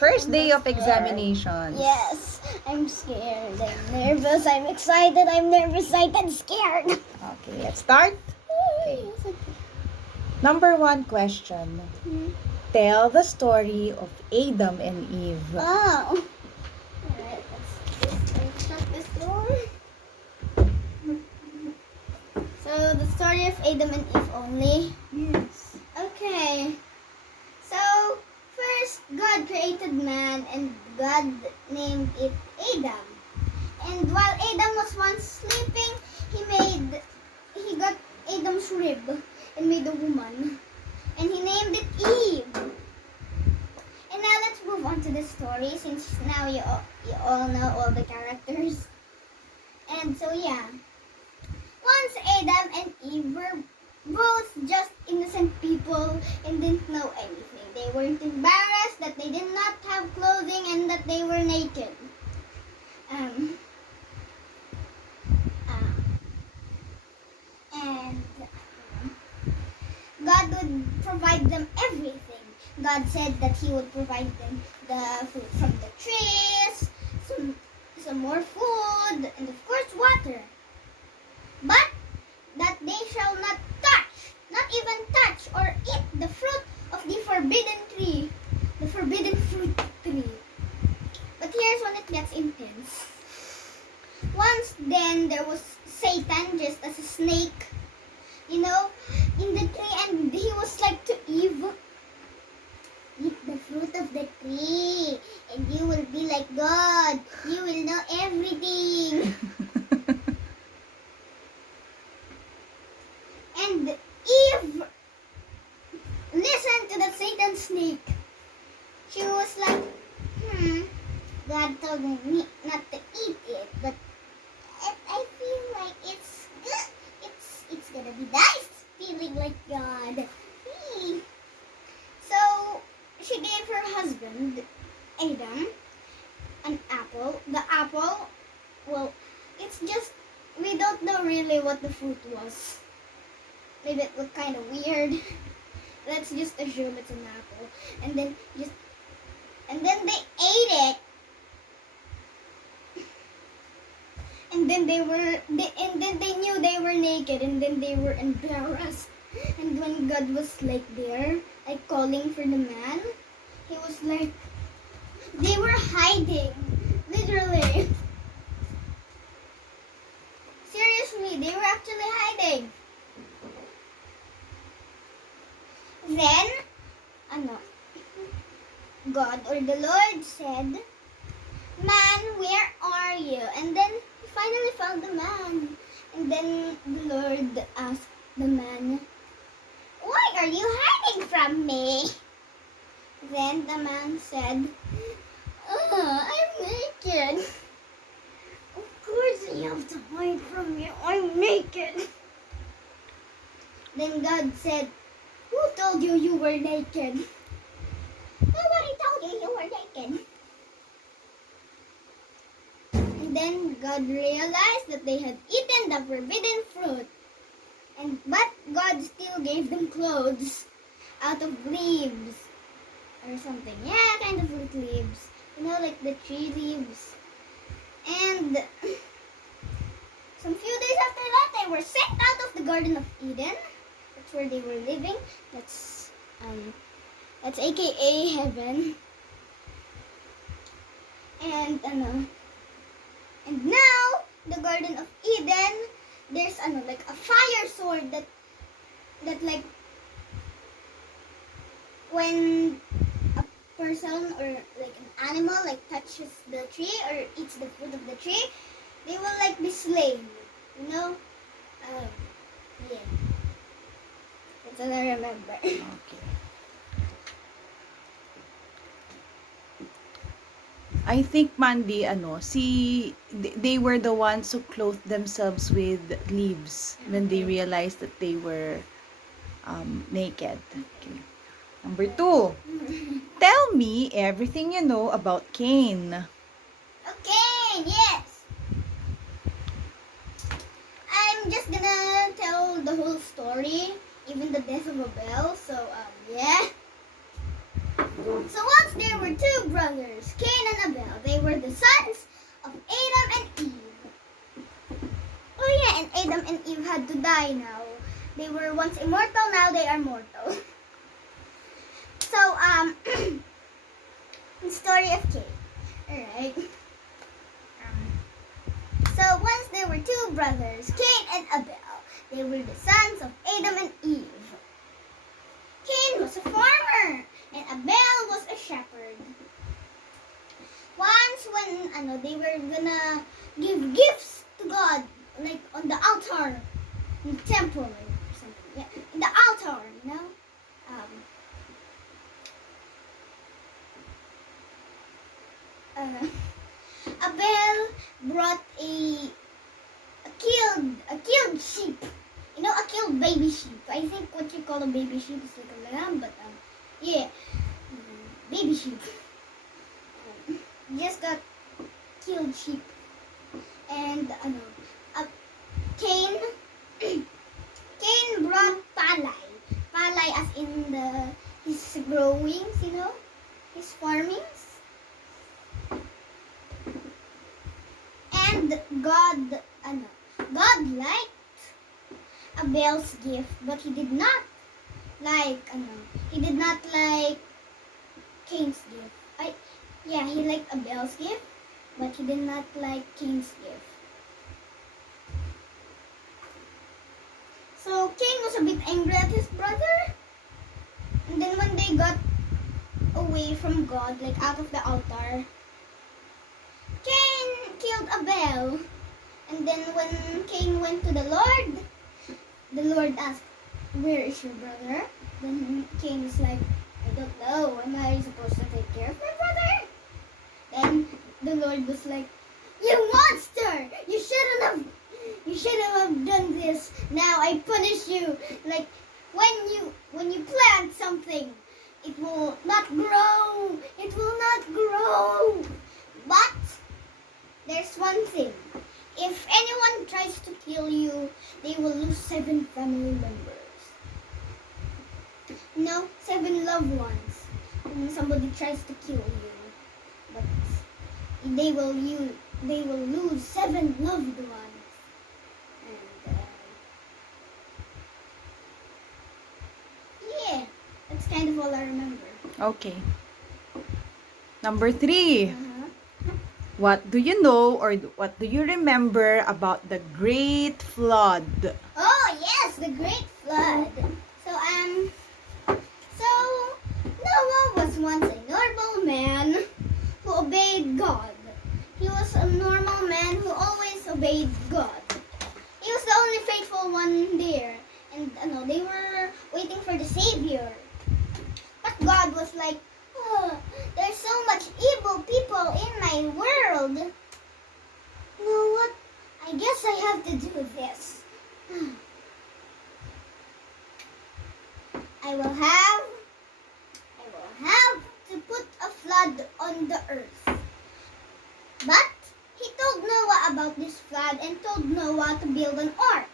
First day of scared. examinations. Yes, I'm scared. I'm nervous. I'm excited. I'm nervous, excited, scared. Okay, let's start. Okay. Yes, okay. Number 1 question. Tell the story of Adam and Eve. Oh. Alright, let's shut this door. So, the story of Adam and Eve only. Yes. Okay. So, first, God created man and God named it Adam. And while Adam was once sleeping, he got Adam's rib and made a woman. And he named it Eve. And now let's move on to the story since now you all know all the characters. And so yeah. Once Adam and Eve were both just innocent people and didn't know anything. They weren't embarrassed that they did not have clothing and that they were naked. And God would provide them everything. God said that He would provide them the food from the trees, some more food, and of course water. But that they shall not touch, not even touch or eat the fruit of the forbidden tree, the forbidden fruit tree. But here's when it gets intense. Once then there was Satan just as a snake, in the tree, and he was like to Eve, eat the fruit of the tree and you will be like God. You will know everything. And Eve listened to the Satan snake. She was like, God told me not to eat it, but I feel like it's good. It's gonna be nice feeling like God. So she gave her husband, Adam, an apple. The apple, well, it's just, we don't know really what the fruit was. Maybe it looked kind of weird. Let's just assume it's an apple. And then they ate it. And then they knew they were naked, and then they were embarrassed. And when God was like there, like calling for the man, he was like, they were hiding, literally. Seriously, they were actually hiding. Then, God or the Lord said, "Man, where are you?" And then he finally found the man. And then the Lord asked the man, "Why are you hiding from me?" Then the man said, "I'm naked." "Of course you have to hide from me. I'm naked." Then God said, "Who told you you were naked?" "Nobody told you you were naked." And then God realized that they had eaten the forbidden fruit. But God still gave them clothes out of leaves or something. Yeah, kind of like leaves. Like the tree leaves. And some few days after that, they were sent out of the Garden of Eden. That's where they were living. That's AKA heaven. And now the Garden of Eden, there's like a fire sword that like when a person or like an animal like touches the tree or eats the fruit of the tree, they will like be slain. Yeah. That's what I remember. Okay. I think Mandy, they were the ones who clothed themselves with leaves when they realized that they were naked. Okay. Number 2. Tell me everything you know about Cain. Okay, yes. I'm just gonna tell the whole story, even the death of Abel. So, yeah. So once there were two brothers, Cain and Abel. They were the sons of Adam and Eve. Oh yeah, and Adam and Eve had to die now. They were once immortal, now they are mortal. So, the story of Cain. Alright. So once there were two brothers, Cain and Abel. They were the sons of Adam and Eve. Cain was a farmer and Abel was a shepherd. Once when they were gonna give gifts to God, like on the altar, in the temple or something, yeah, in the altar, you know. Abel brought a killed sheep. You know, a killed baby sheep. I think what you call a baby sheep is like a lamb, but yeah, baby sheep. Just got killed sheep, and Cain Cain brought palay as in his growings, you know, his farmings. And God liked Abel's gift, but he did not like Cain's gift. He liked Abel's gift, but he did not like Cain's gift. So Cain was a bit angry at his brother, and then when they got away from God, like out of the altar, Cain killed Abel. And then when Cain went to the Lord asked, "Where is your brother?" Then Cain was like, "I don't know. Am I supposed to take care of my brother?" Then the Lord was like, "You monster! You shouldn't have done this. Now I punish you. Like when you plant something, it will not grow. It will not grow. But there's one thing. If anyone tries to kill you, they will lose 7 family members. No, 7 loved ones. When somebody tries to kill you, but they will lose 7 loved ones." And yeah, that's kind of all I remember. Okay. Number 3. Uh-huh. What do you know or what do you remember about the Great Flood? Oh yes, the Great Flood. So Noah was once a normal man who obeyed God. He was a normal man who always obeyed God. He was the only faithful one there, and they were waiting for the Savior. But God was like, "Oh, there's so much evil people in my world. You know what? I guess I have to do this. I will have to put a flood on the earth." But he told Noah about this flood and told Noah to build an ark.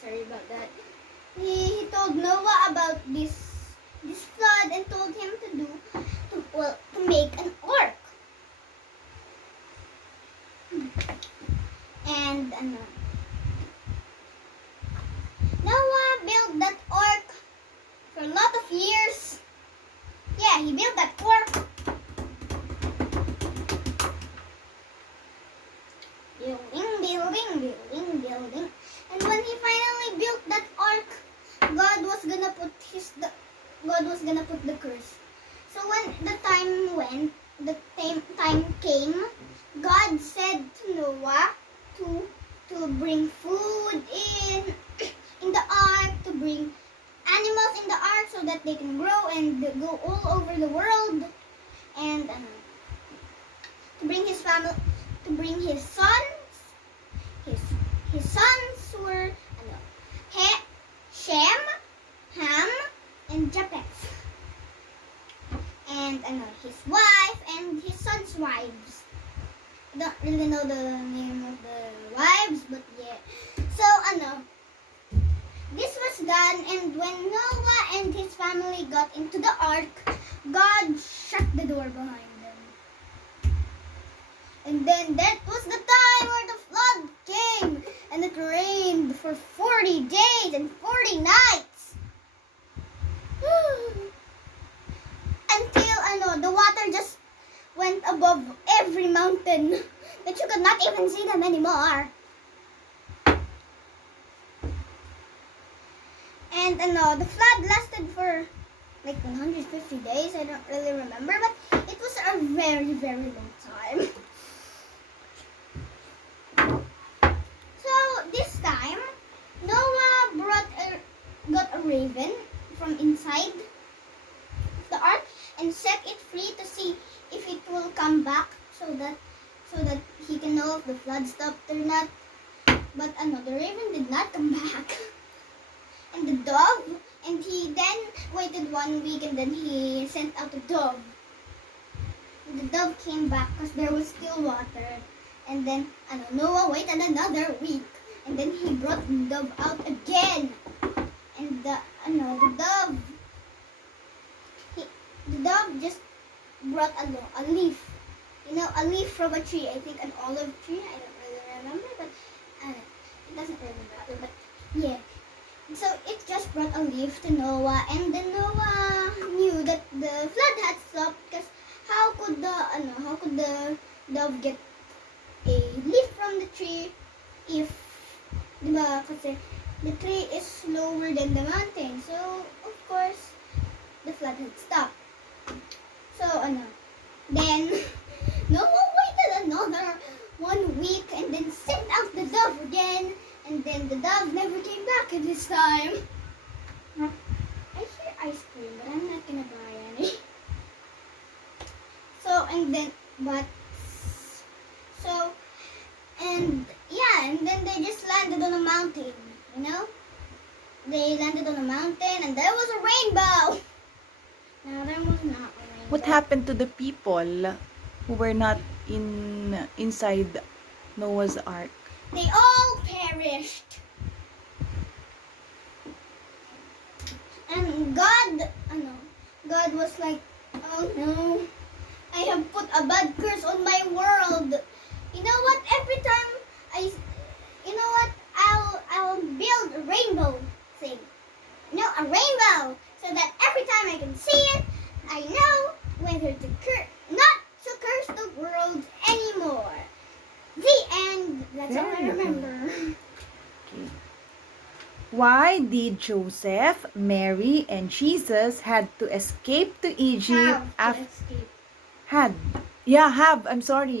Sorry about that. He told Noah about this flood and told him to make an ark. And Noah built that ark for a lot of years. Yeah, he built that ark. Building. And when he finally built that ark, God was gonna put the curse. So when the time came, God said to Noah to bring food in the ark, to bring animals in the ark so that they can grow and go all over the world, and to bring his family, to bring his sons. His sons were Shem, Ham, and Japheth, and his wife and his sons' wives. I don't really know the name of the wives, but yeah. So this was done, and when Noah and his family got into the ark, God shut the door behind them. And then that was the time where the flood came, and it rained for 40 days and 40 nights. Until the water just went above every mountain that you could not even see them anymore. And the flood lasted for like 150 days. I don't really remember, but it was a very, very long time. So this time, Noah got a raven from inside the ark and set it free to see if it will come back, so that he can know if the flood stopped or not. But the raven did not come back. And the dove, and he then waited 1 week, and then he sent out the dove. And the dove came back because there was still water. And then Noah waited another week, and then he brought the dove out again. And the dove just brought a leaf, a leaf from a tree. I think an olive tree. I don't really remember, but it doesn't really matter. But yeah. So it just brought a leaf to Noah, and then Noah knew that the flood had stopped, because how could the dove get a leaf from the tree if kasi the tree is lower than the mountain? So of course the flood had stopped. So then Noah waited another 1 week and then sent out the dove again. And then the dove never came back at this time. I hear ice cream, but I'm not gonna buy any. And then they just landed on a mountain, They landed on a mountain, and there was a rainbow. No, there was not a rainbow. What happened to the people who were not inside Noah's ark? They all perished. And God was like, oh no, I have put a bad curse on my world. You know what? Every time I'll build a rainbow thing. A rainbow, so that every time I can see it, I know whether to not to curse the world anymore. The end. That's all I remember. Okay. Why did Joseph, Mary, and Jesus had to escape to Egypt Have to escape.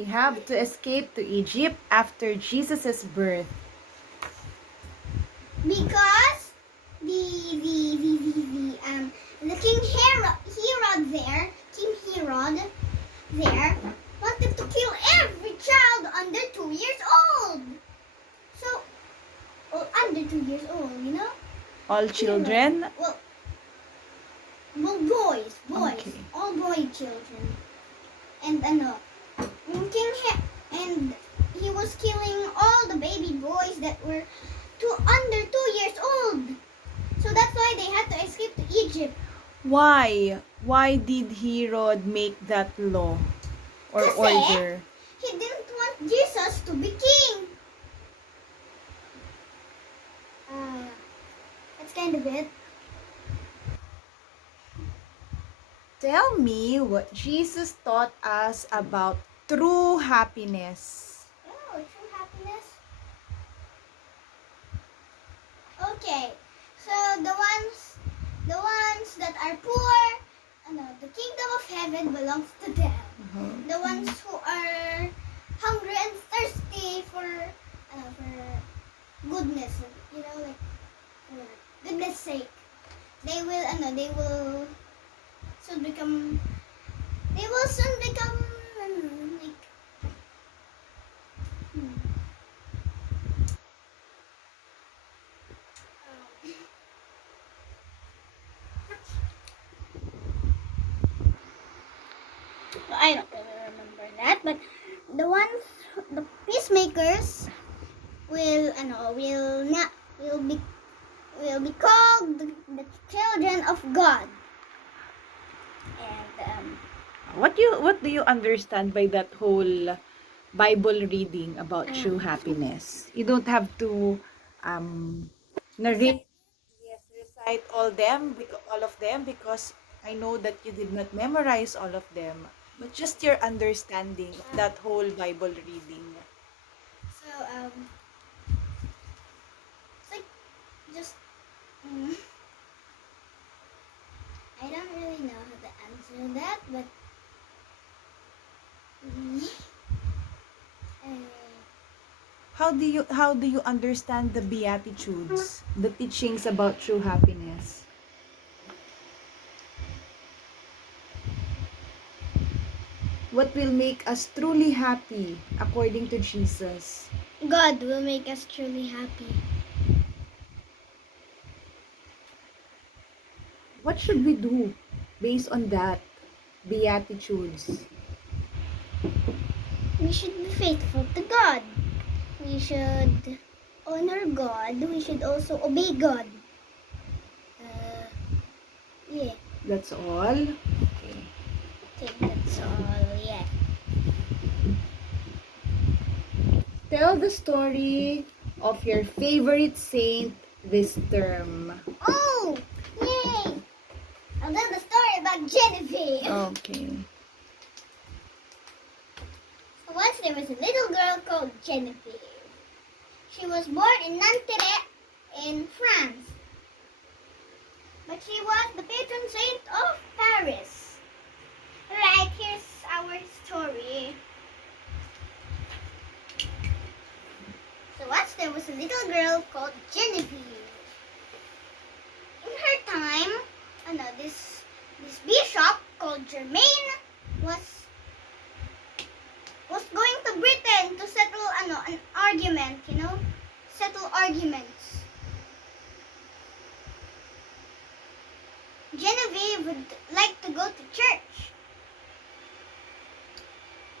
have to escape to Egypt after Jesus' birth? Because the King Herod there wanted to kill every child under 2 years old. So, under 2 years old, All children? Well, boys, Okay. all boy children. And and he was killing all the baby boys that were under 2 years old. So that's why they had to escape to Egypt. Why? Why did Herod make that law or Kasi order? he didn't want Jesus to be king. That's kind of it. Tell me what Jesus taught us about true happiness. Oh, true happiness. Okay, so the ones that are poor, the kingdom of heaven belongs to them. The ones who are hungry and thirsty for goodness, like for goodness sake, they will soon become like I don't really remember that, but the peacemakers will be called the children of God. um, What do you understand by that whole Bible reading about true um, happiness? You don't have to narrate, yes, recite all of them, because I know that you did not memorize all of them, but just your understanding of that whole Bible reading. so it's like just mm, I don't really know how to answer that, but mm, uh, How do you understand the beatitudes, the teachings about true happiness? What will make us truly happy according to Jesus? God will make us truly happy. What should we do based on that beatitudes? We should be faithful to God. We should honor God. We should also obey God. Uh, yeah, That's all. Okay. I think that's all. Yeah. Tell the story of your favorite saint this term. Oh, yay! I'll tell the story about Genevieve. Okay. So once there was a little girl called Genevieve. She was born in Nanterre in France. But she was the patron saint of Paris. Alright, here's our story. So once there was a little girl called Genevieve. In her time, this bishop called Germain was going to Britain to settle an argument, settle arguments. Genevieve would like to go to church.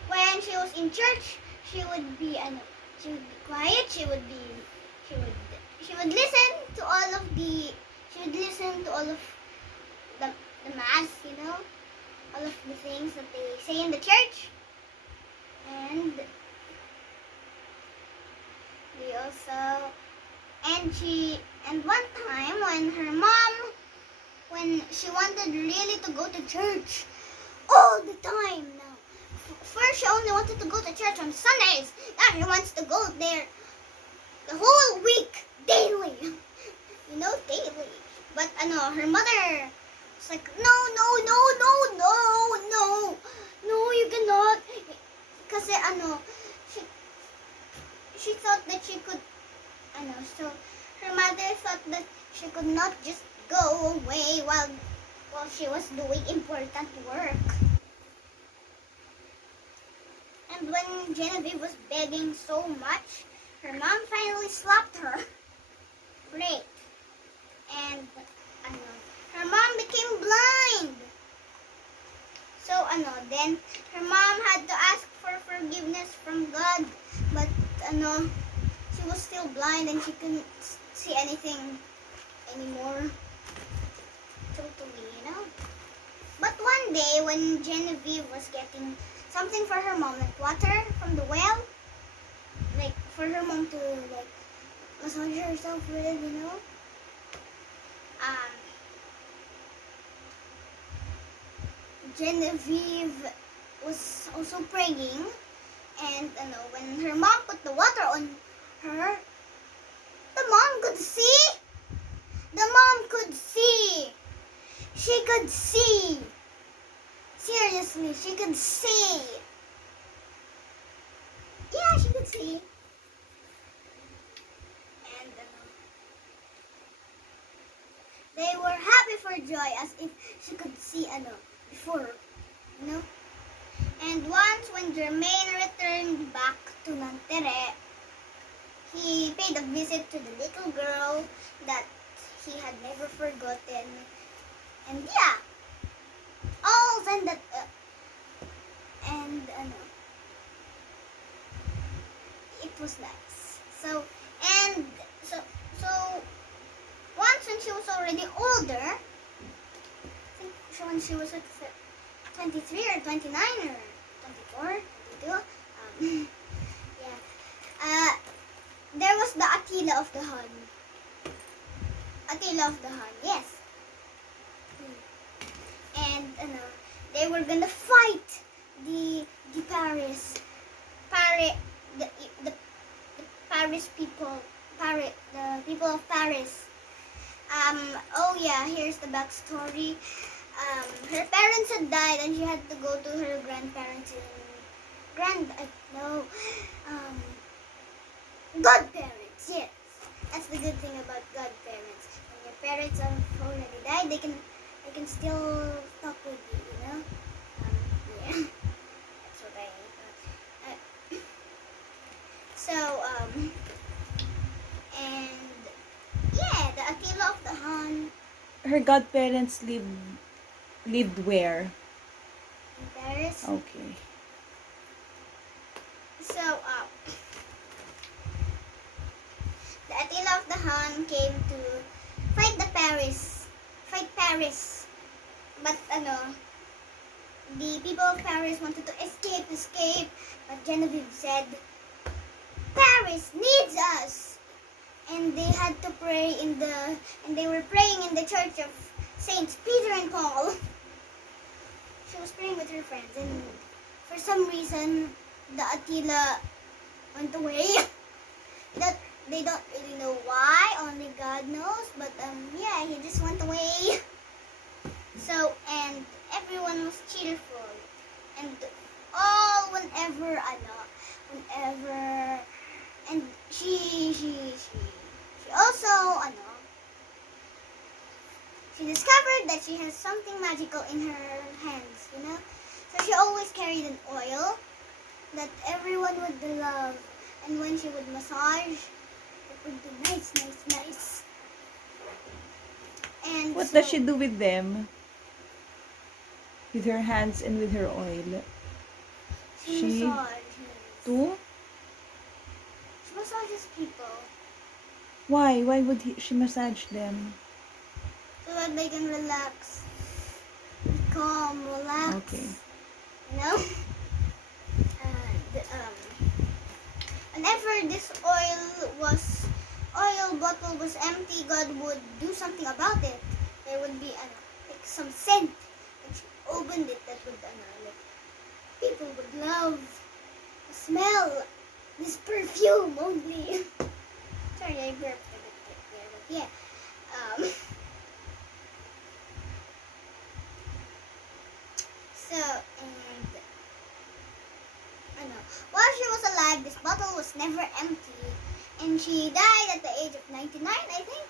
When she was in church, she would be quiet. She would listen to all of the the mass, all of the things that they say in the church. And we also and one time when she wanted really to go to church all the time now. First, she only wanted to go to church on Sundays. Now she wants to go there the whole week, daily. Daily. But her mother was like, no, no, no, no, no, no, no, you cannot. Because she she thought that she could, so her mother thought that she could not just go away while she was doing important work. And when Genevieve was begging so much, her mom finally slapped her. Great. And her mom became blind. So then her mom had to ask for forgiveness from God, but she was still blind and she couldn't see anything anymore. Totally. But one day when Genevieve was getting something for her mom, like water from the well, like for her mom to like massage herself with. Genevieve was also praying, and when her mom put the water on her, the mom could see. The mom could see. She could see. Seriously, she could see. Yeah, she could see. And they were happy for joy as if she could see before, you know. And once when Germain returned back to Nanterre, he paid a visit to the little girl that he had never forgotten. And yeah, all then that and it was nice. And so so once when she was already older, I think when she was at 23 or 29 or 24, 22. Yeah. There was the Attila of the Hun. Attila of the Hun, yes. And they were gonna fight the Paris, the, the, the Paris people, the people of Paris. Oh yeah, here's the backstory. Her parents had died, and she had to go to her grandparents no, godparents. Yes, that's the good thing about godparents. When your parents are already died, they can still talk with you. Yeah, that's what I thought. And yeah, the Attila of the Hun Her godparents lived where? in Paris. Okay. So, the Attila of the Hun came to fight Paris. But the people of Paris wanted to escape. But Genevieve said, Paris needs us. And they had to pray and they were praying in the church of Saints Peter and Paul. She was praying with her friends, and for some reason, the Attila went away. That they don't really know why, only God knows. But yeah, he just went away. So, and everyone was cheerful, and whenever, and she also she discovered that she has something magical in her hands, So she always carried an oil that everyone would love, and when she would massage, it would be nice. And What so, does she do with them? With her hands and with her oil? she massages. Too? She massages people Why? Why would she massage them? so that they can relax, be calm, relax. Okay. Whenever this oil bottle was empty, God would do something about it. There would be like some scent. When she opened it, that would like people would love the smell. This perfume only. Sorry, I burped a bit there, but yeah. So, and while she was alive, this bottle was never empty, and she died at the age of 99, I think.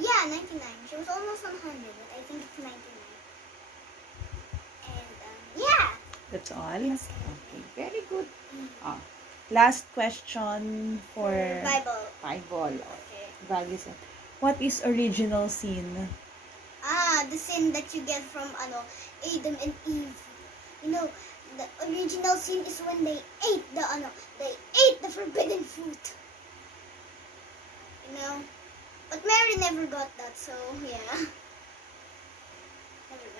Yeah, 99. She was almost 100, but I think it's 99. And yeah. That's all? Yes. Okay, very good. Last question for Bible. Bible. Okay. Values. What is original sin? The sin that you get from Adam and Eve. The original sin is when they ate the forbidden fruit. But Mary never got that, so yeah.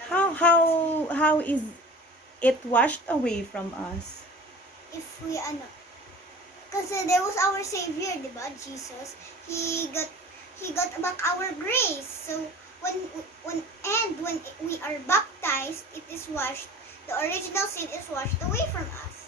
How is it washed away from us? If we because there was our Savior, diba, Jesus. He got back our grace. So when we are baptized, it is washed. The original sin is washed away from us.